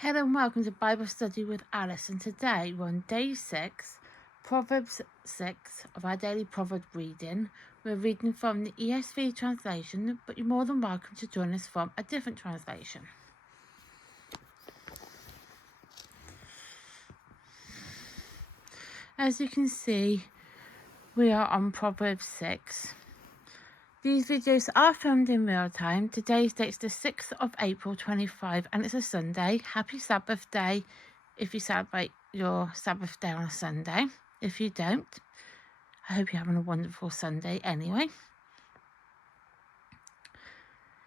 Hello and welcome to Bible Study with Alice, and today we're on day 6, Proverbs 6 of our daily Proverb reading. We're reading from the ESV translation, but you're more than welcome to join us from a different translation. As you can see, we are on Proverbs 6. These videos are filmed in real time. Today's date's the 6th of April 25 and it's a Sunday. Happy Sabbath day if you celebrate your Sabbath day on a Sunday. If you don't, I hope you're having a wonderful Sunday anyway.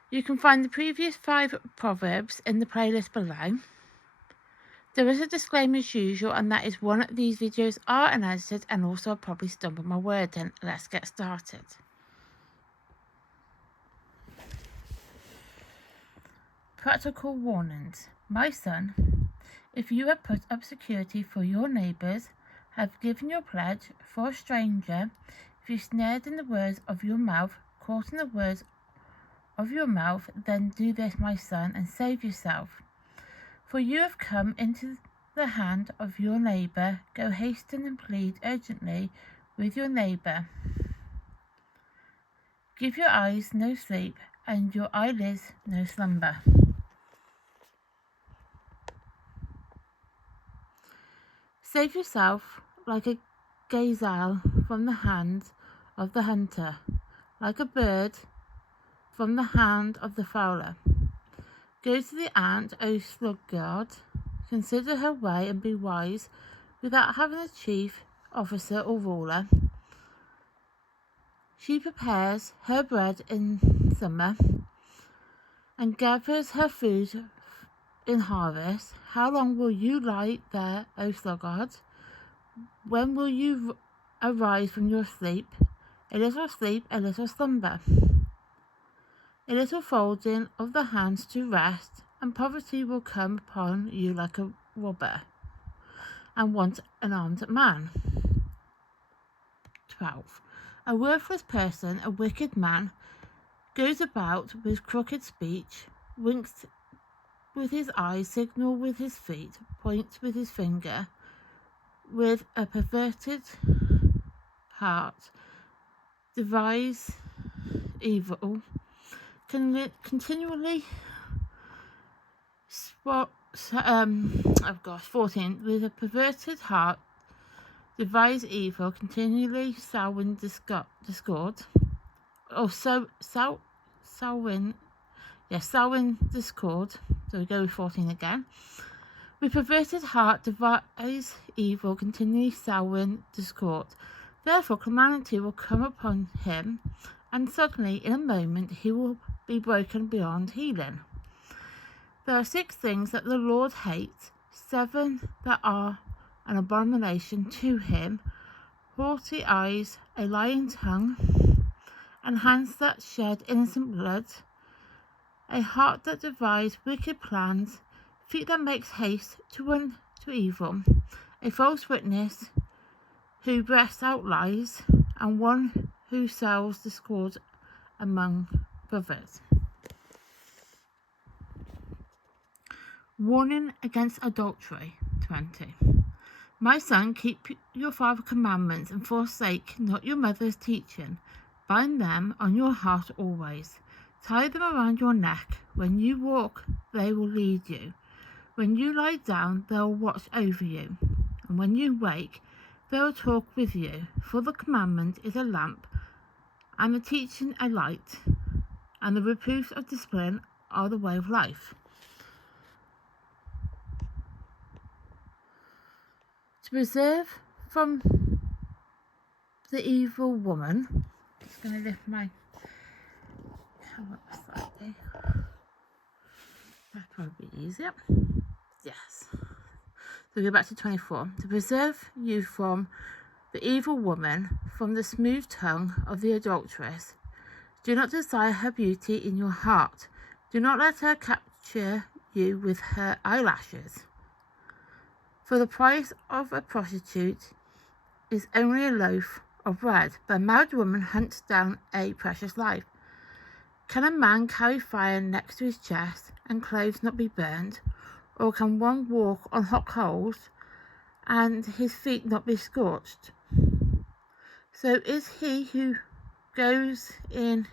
You can find the previous 5 Proverbs in the playlist below. There is a disclaimer as usual, and that is one of these videos are unedited and also I'll probably stumble my word in. Let's get started. Practical warnings. My son, if you have put up security for your neighbours, have given your pledge for a stranger, if you snared in the words of your mouth, caught in the words of your mouth, then do this, my son, and save yourself. For you have come into the hand of your neighbour. Go hasten and plead urgently with your neighbour. Give your eyes no sleep, and your eyelids no slumber. Save yourself like a gazelle from the hand of the hunter, like a bird from the hand of the fowler. Go to the ant, O sluggard, consider her way and be wise, without having a chief officer or ruler. She prepares her bread in summer and gathers her food in harvest. How long will you lie there, O sluggard? When will you arise from your sleep? A little sleep, a little slumber. A little folding of the hands to rest, and poverty will come upon you like a robber, and want an armed man. 12. A worthless person, a wicked man, goes about with crooked speech, winks with his eyes, signals with his feet, points with his finger, with a perverted heart, devise evil, continually 14. With a perverted heart, devise evil, continually sowing discord. Sowing discord. So we go with 14 again. With perverted heart, devise evil, continually sowing discord. Therefore calamity will come upon him, and suddenly, in a moment, he will be broken beyond healing. There are 6 things that the Lord hates, 7 that are an abomination to him: haughty eyes, a lying tongue, and hands that shed innocent blood, a heart that devises wicked plans, feet that makes haste to run to evil, a false witness who breathes out lies, and one who sows discord among brothers. Warning against adultery. 20. My son, keep your father's commandments and forsake not your mother's teaching. Bind them on your heart always. Tie them around your neck. When you walk, they will lead you. When you lie down, they will watch over you. And when you wake, they will talk with you. For the commandment is a lamp, and the teaching a light, and the reproofs of discipline are the way of life. To preserve from the evil woman, I'm just going to lift my camera up slightly. That'll probably be easier. Yes. So we go back to 24. To preserve you from the evil woman, from the smooth tongue of the adulteress. Do not desire her beauty in your heart. Do not let her capture you with her eyelashes. For the price of a prostitute is only a loaf of bread, but a married woman hunts down a precious life. Can a man carry fire next to his chest and clothes not be burned? or can one walk on hot coals and his feet not be scorched? So is he who goes in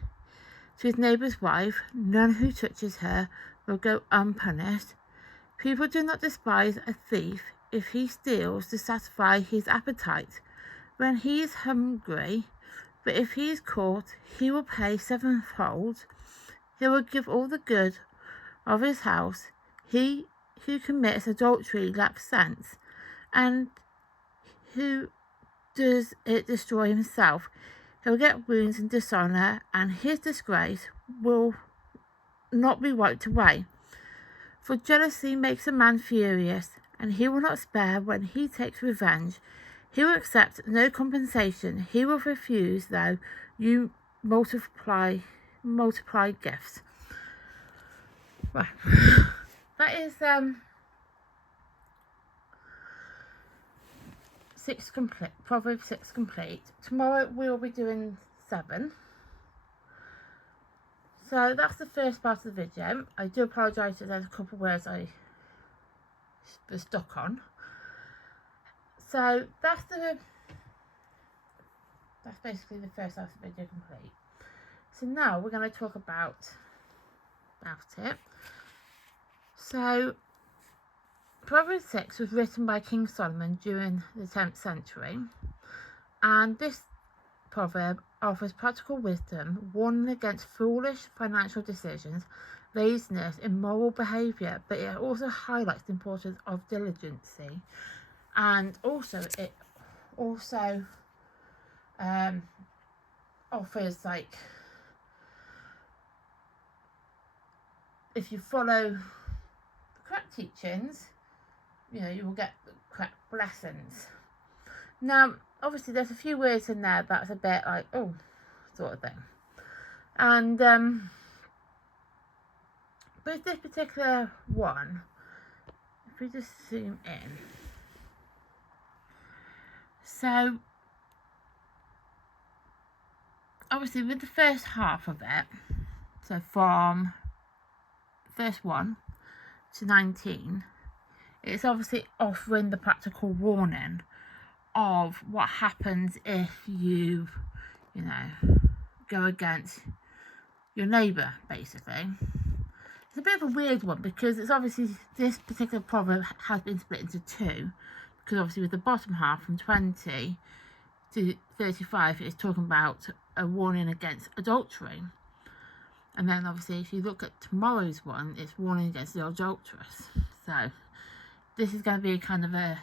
to his neighbour's wife, none who touches her will go unpunished. People do not despise a thief if he steals to satisfy his appetite when he is hungry, but if he is caught, he will pay sevenfold. He will give all the good of his house. He who commits adultery lacks sense, and who does it destroy himself. He will get wounds and dishonour, and his disgrace will not be wiped away. For jealousy makes a man furious, and he will not spare when he takes revenge. He will accept no compensation. He will refuse, though you multiply gifts. Well, that is 6 complete. Proverbs 6 complete. Tomorrow we'll be doing 7. So that's the first part of the video. I do apologise that there's a couple of words I was stuck on. So that's basically the first half of the video complete. So now we're going to talk about it. So Proverbs 6 was written by King Solomon during the 10th century, and this proverb offers practical wisdom, warning against foolish financial decisions, laziness, immoral behaviour, but it also highlights the importance of diligence, and also it also offers, like, if you follow the correct teachings, you know, you will get the correct blessings. Now, obviously, there's a few words in there that's a bit like, oh, sort of thing. And with this particular one, if we just zoom in, so obviously with the first half of it, so from verse 1 to 19, it's obviously offering the practical warning of what happens if you go against your neighbour, basically. It's a bit of a weird one because it's obviously, this particular proverb has been split into 2, because obviously with the bottom half from 20 to 35 it's talking about a warning against adultery, and then obviously if you look at tomorrow's one, it's warning against the adulteress. So this is going to be kind of a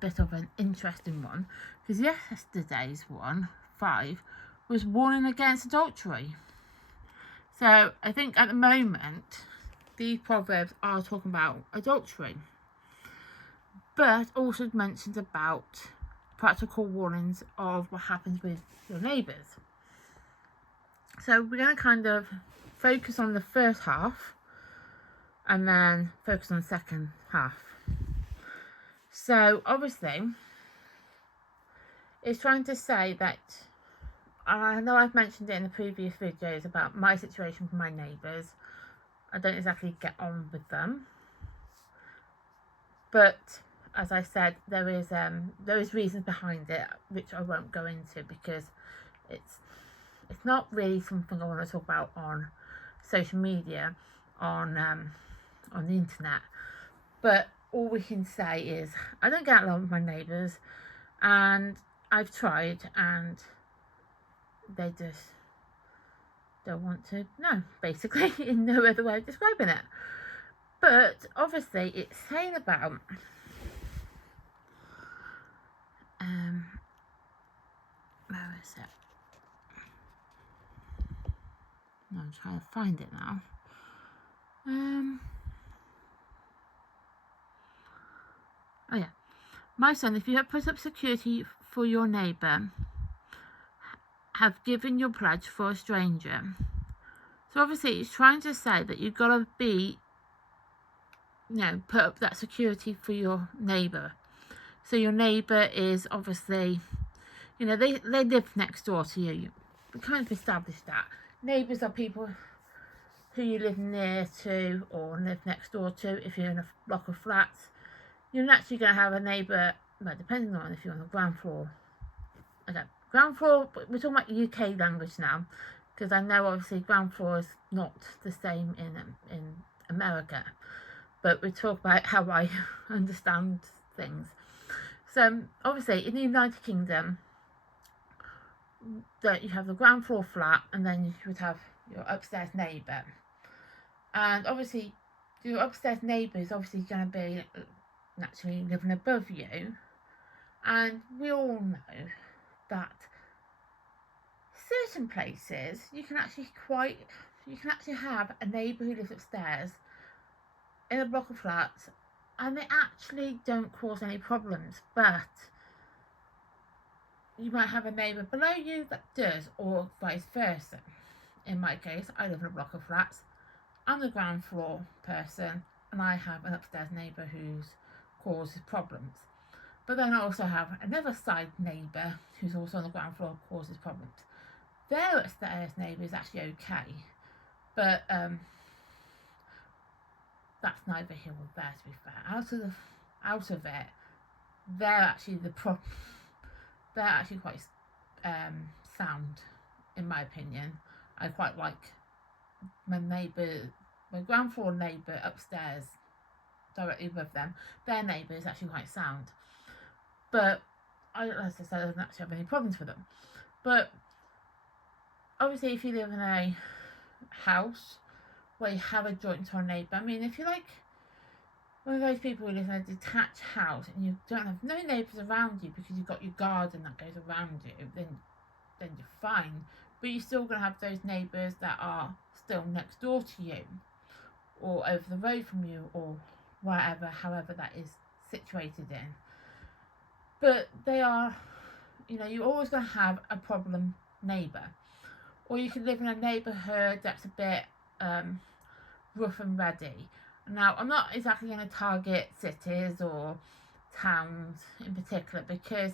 bit of an interesting one, because yesterday's one, 5, was warning against adultery. So I think at the moment these proverbs are talking about adultery, but also mentions about practical warnings of what happens with your neighbours. So we're going to kind of focus on the first half and then focus on the second half. So obviously it's trying to say that, I know I've mentioned it in the previous videos about my situation with my neighbours. I don't exactly get on with them, but as I said, there is reasons behind it which I won't go into, because it's not really something I want to talk about on social media, on the internet. But all we can say is I don't get along with my neighbours, and I've tried, and they just don't want to know, basically, in no other way of describing it. But obviously it's saying about where is it? I'm trying to find it now. Oh yeah. My son, if you have put up security for your neighbour, have given your pledge for a stranger. So obviously it's trying to say that you've got to be, put up that security for your neighbour. So your neighbour is obviously, they live next door to you. We kind of established that. Neighbours are people who you live near to or live next door to. If you're in a block of flats, you're naturally going to have a neighbour, well, depending on if you're on the ground floor. Okay, ground floor, we're talking about UK language now, because I know obviously ground floor is not the same in America, but we talk about how I understand things. So obviously in the United Kingdom, that you have the ground floor flat, and then you would have your upstairs neighbour, and obviously your upstairs neighbour is obviously going to be naturally living above you, and we all know that certain places you can actually have a neighbour who lives upstairs in a block of flats, and they actually don't cause any problems, but you might have a neighbour below you that does, or vice versa. In my case, I live in a block of flats. I'm the ground floor person, and I have an upstairs neighbour who causes problems. But then I also have another side neighbour who's also on the ground floor, causes problems. Their upstairs neighbour is actually okay, but that's neither here nor there, to be fair. Out of it, they're actually they're actually quite sound, in my opinion. I quite like my ground floor neighbour upstairs, directly above them. Their neighbour is actually quite sound, but as I said, I don't actually have any problems with them. But obviously, if you live in a house where you have a joint door neighbour, I mean, if you're like one of those people who live in a detached house and you don't have no neighbours around you because you've got your garden that goes around you, then you're fine. But you're still going to have those neighbours that are still next door to you, or over the road from you, or wherever, however that is situated in. But they are, you're always going to have a problem neighbour. Or you can live in a neighbourhood that's a bit rough and ready. Now, I'm not exactly going to target cities or towns in particular, because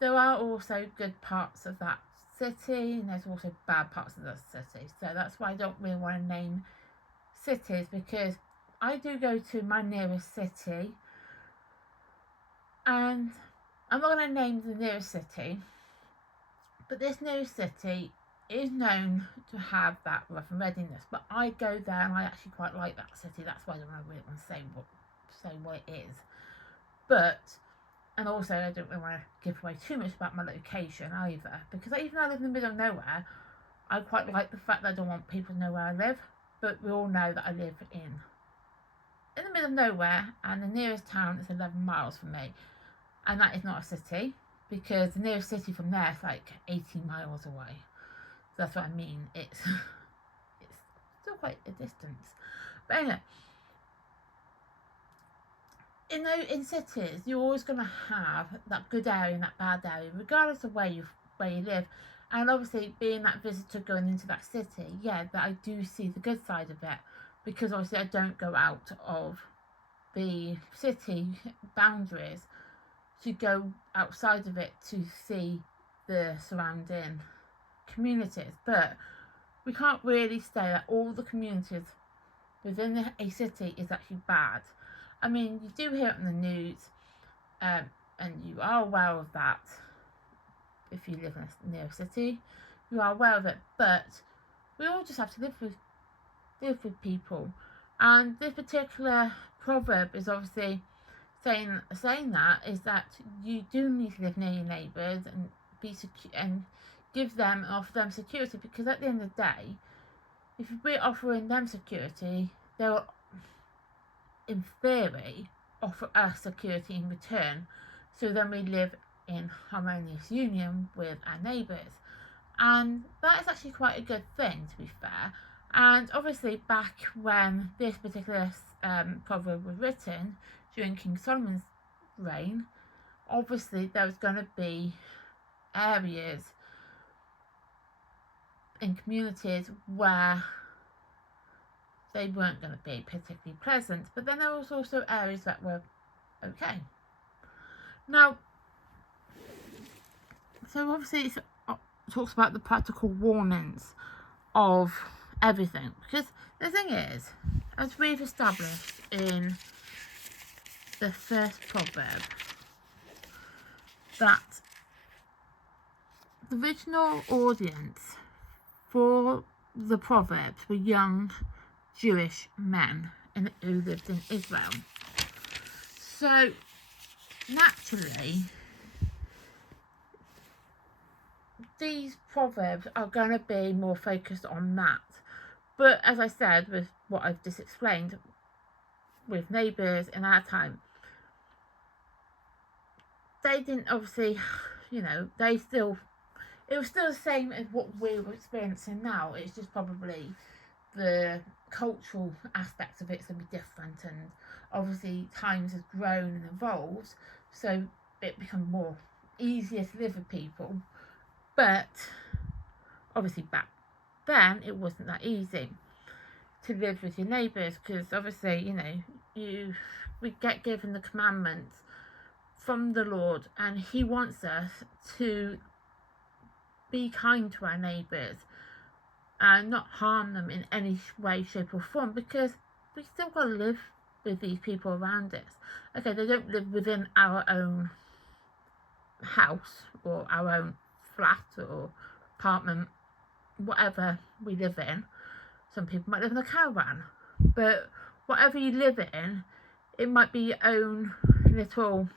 there are also good parts of that city and there's also bad parts of that city. So that's why I don't really want to name cities, because I do go to my nearest city, and I'm not going to name the nearest city, but this nearest city is known to have that rough and readiness. But I go there and I actually quite like that city. That's why I don't really want to say what it is. But, and also I don't really want to give away too much about my location either, because even though I live in the middle of nowhere, I quite like the fact that I don't want people to know where I live. But we all know that I live in the middle of nowhere, and the nearest town is 11 miles from me, and that is not a city, because the nearest city from there is like 80 miles away. So that's what I mean. It's still quite a distance. But anyway, in cities, you're always going to have that good area and that bad area, regardless of where you live. And obviously, being that visitor going into that city, yeah, that I do see the good side of it, because obviously I don't go out of the city boundaries to go outside of it to see the surrounding communities. But we can't really say that all the communities within a city is actually bad. I mean, you do hear it on the news, and you are aware of that. If you live near a city, you are aware of it, but we all just have to live with people. And this particular proverb is obviously saying that is that you do need to live near your neighbours and be secure and give them and offer them security, because at the end of the day, if we're offering them security, they will, in theory, offer us security in return. So then we live in harmonious union with our neighbours, and that is actually quite a good thing, to be fair. And obviously, back when this particular proverb was written, during King Solomon's reign, obviously there was going to be areas in communities where they weren't going to be particularly pleasant, but then there was also areas that were okay. Now, so obviously it talks about the practical warnings of everything. Because the thing is, as we've established in the first proverb, that the original audience for the Proverbs were young Jewish men who lived in Israel. So naturally, these Proverbs are going to be more focused on that. But as I said, with what I've just explained, with neighbours in our time, they didn't obviously, it was still the same as what we're experiencing now. It's just probably the cultural aspects of it's going to be different, and obviously times have grown and evolved, so it becomes more easier to live with people. But obviously back then it wasn't that easy to live with your neighbours, because obviously we get given the commandments from the Lord, and he wants us to be kind to our neighbours and not harm them in any way, shape or form, because we still got to live with these people around us. Okay, they don't live within our own house or our own flat or apartment, whatever we live in. Some people might live in a caravan, but whatever you live in, it might be your own little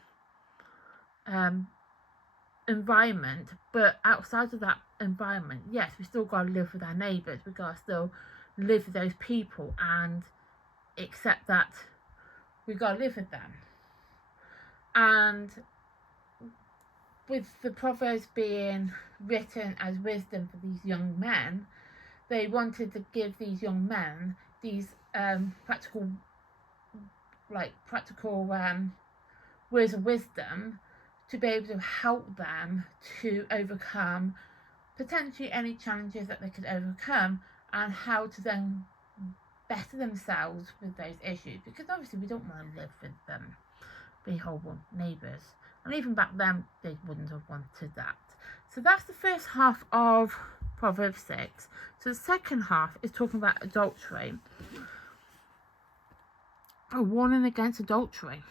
environment, but outside of that environment, yes, we still got to live with our neighbours. We got to still live with those people and accept that we got to live with them. And with the Proverbs being written as wisdom for these young men, they wanted to give these young men these practical words of wisdom to be able to help them to overcome potentially any challenges that they could overcome, and how to then better themselves with those issues, because obviously we don't want to live with them, be horrible neighbours, and even back then they wouldn't have wanted that. So that's the first half of Proverbs 6. So the second half is talking about adultery, a warning against adultery.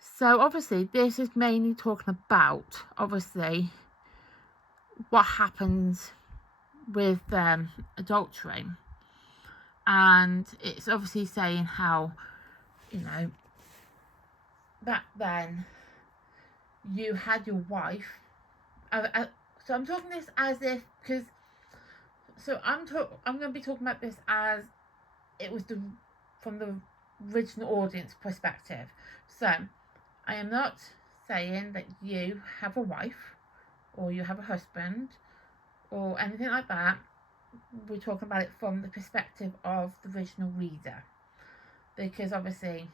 So obviously this is mainly talking about obviously what happens with adultery, and it's obviously saying how back then you had your wife. So I'm talking this as if, because I'm going to be talking about this as it was from the original audience perspective. So I am not saying that you have a wife or you have a husband or anything like that. We're talking about it from the perspective of the original reader, because obviously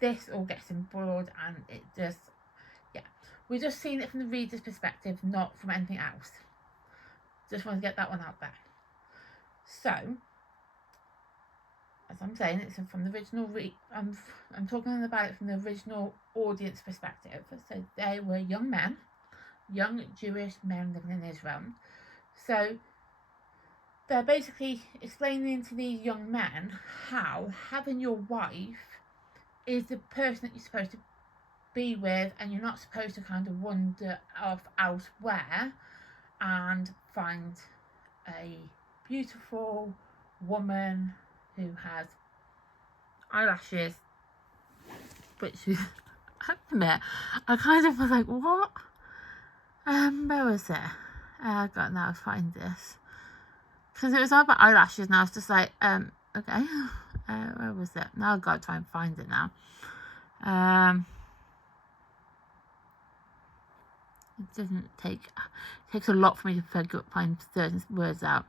this all gets embroiled, and it just, we're just seeing it from the reader's perspective, not from anything else. Just want to get that one out there. So as I'm saying, it's from the original I'm talking about it from the original audience perspective. So they were young men, young Jewish men living in Israel. So they're basically explaining to these young men how having your wife is the person that you're supposed to be with, and you're not supposed to kind of wander off elsewhere and find a beautiful woman who has eyelashes, which I admit, I kind of was like, what? Where was it? I got now to find this, because it was all about eyelashes, and I was just like, okay, where was it? Now I've got to try and find it now. It takes a lot for me to find certain words out.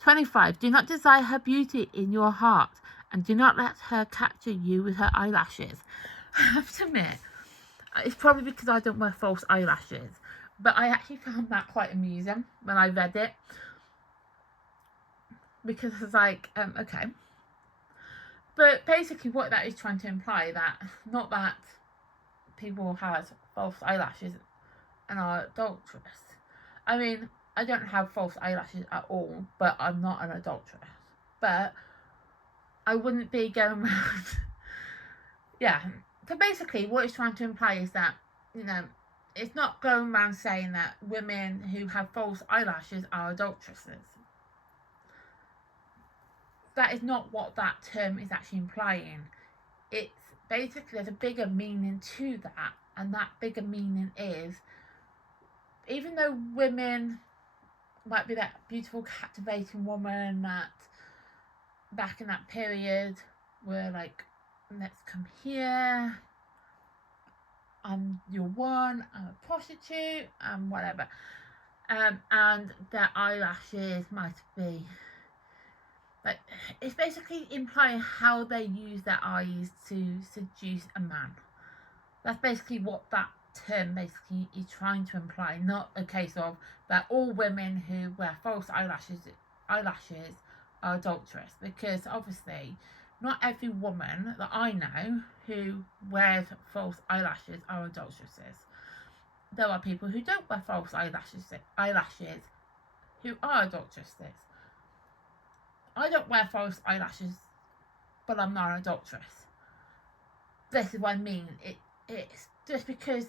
25. Do not desire her beauty in your heart, and do not let her capture you with her eyelashes. I have to admit, it's probably because I don't wear false eyelashes, but I actually found that quite amusing when I read it, because I was like, okay. But basically what that is trying to imply, that not that people have false eyelashes and are adulterous, I mean, I don't have false eyelashes at all, but I'm not an adulteress. But I wouldn't be going around. Yeah. So basically, what it's trying to imply is that, it's not going around saying that women who have false eyelashes are adulteresses. That is not what that term is actually implying. It's basically, there's a bigger meaning to that, and that bigger meaning is, even though women might be that beautiful, captivating woman that back in that period were like, let's come here, I'm your one, I'm a prostitute, and whatever. And their eyelashes might be like, it's basically implying how they use their eyes to seduce a man. That's basically what that term basically is trying to imply. Not a case of that all women who wear false eyelashes are adulterous, because obviously not every woman that I know who wears false eyelashes are adulteresses. There are people who don't wear false eyelashes who are adulteresses. I don't wear false eyelashes, but I'm not an adulteress. This is what I mean. It's just because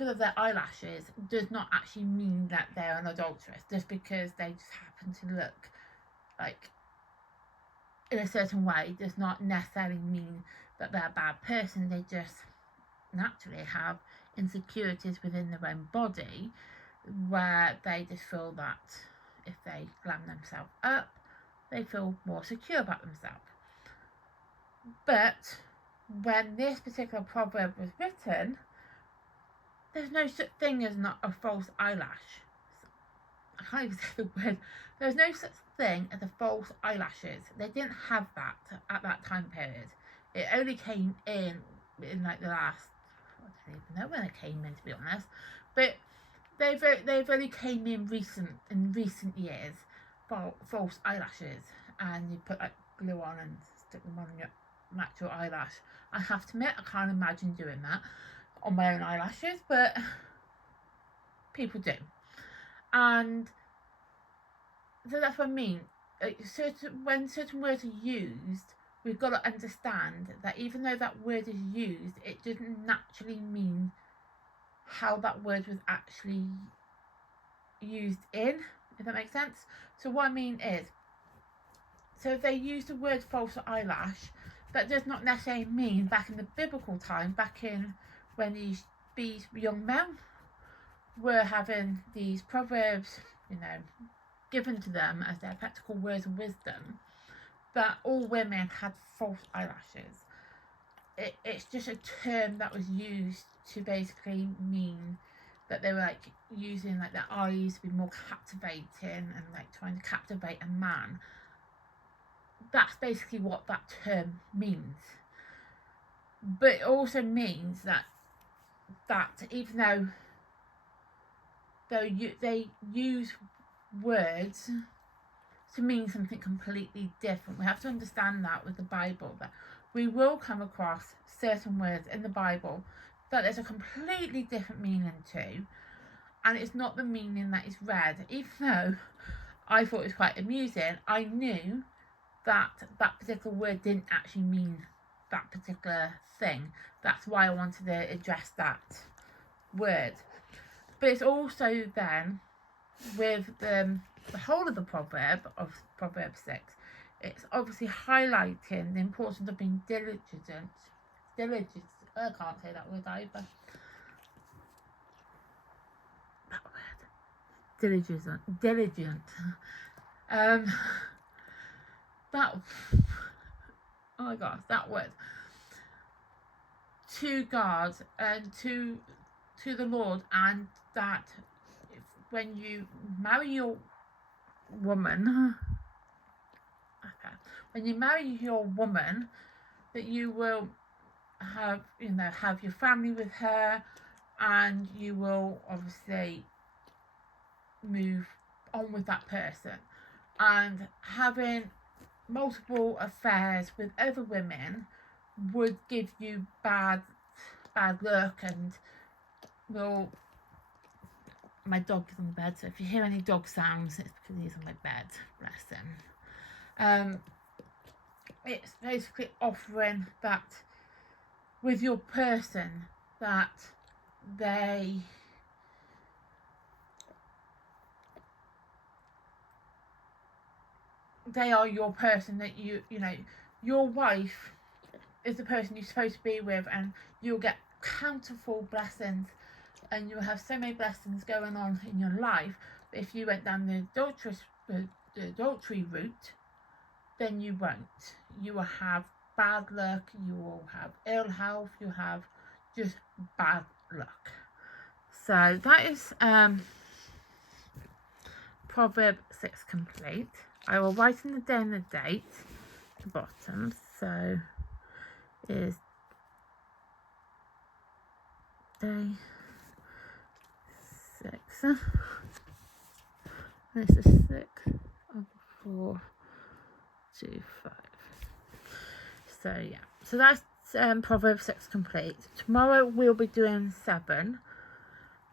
of their eyelashes does not actually mean that they're an adulteress. Just because they just happen to look like in a certain way does not necessarily mean that they're a bad person. They just naturally have insecurities within their own body where they just feel that if they glam themselves up, they feel more secure about themselves. But when this particular proverb was written, there's no such thing as not a false eyelash. I can't even say the word. There's no such thing as a false eyelashes. They didn't have that at that time period. It only came in like the last, I don't even know when it came in, to be honest. But they've only came in recent years, false eyelashes, and you put like glue on and stick them on your natural eyelash. I have to admit, I can't imagine doing that on my own eyelashes, but people do. And so that's what I mean. When certain words are used, we've got to understand that even though that word is used, it doesn't naturally mean how that word was actually used in, if that makes sense. So what I mean is, so if they use the word false eyelash, that does not necessarily mean back in the biblical time, back in when these young men were having these proverbs, given to them as their practical words of wisdom, that all women had false eyelashes. It's just a term that was used to basically mean that they were like using like their eyes to be more captivating and like trying to captivate a man. That's basically what that term means. But it also means that even though they use words to mean something completely different, we have to understand that with the Bible, that we will come across certain words in the Bible that there's a completely different meaning to, and it's not the meaning that is read. Even though I thought it was quite amusing, I knew that particular word didn't actually mean that particular thing. That's why I wanted to address that word. But it's also then with the whole of the proverb of Proverbs 6, it's obviously highlighting the importance of being diligent. I can't say that word either. That word. Diligent. That. Oh my gosh, that word. To God and to the Lord, and that when you marry your woman, that you will have your family with her, and you will obviously move on with that person. And having multiple affairs with other women would give you bad luck and will my dog is on the bed, so if you hear any dog sounds, it's because he's on my bed. Bless him. It's basically offering that with your person, that they are your person, that you know, your wife is the person you're supposed to be with, and you'll get counterful blessings, and you'll have so many blessings going on in your life. But if you went down the adultery route, then you won't. You will have bad luck, you will have ill health, you'll have just bad luck. So that is Proverb 6 complete. I will write in the day and the date at the bottom. So is day 6. This is 6 of 4 to 5. So yeah, so that's Proverbs 6 complete. Tomorrow we'll be doing 7.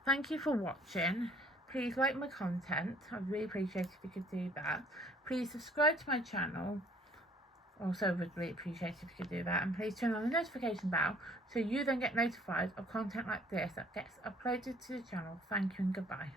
Thank you for watching. Please like my content. I'd really appreciate it if you could do that. Please subscribe to my channel. Also would really appreciate it if you could do that. And please turn on the notification bell so you then get notified of content like this that gets uploaded to the channel. Thank you and goodbye.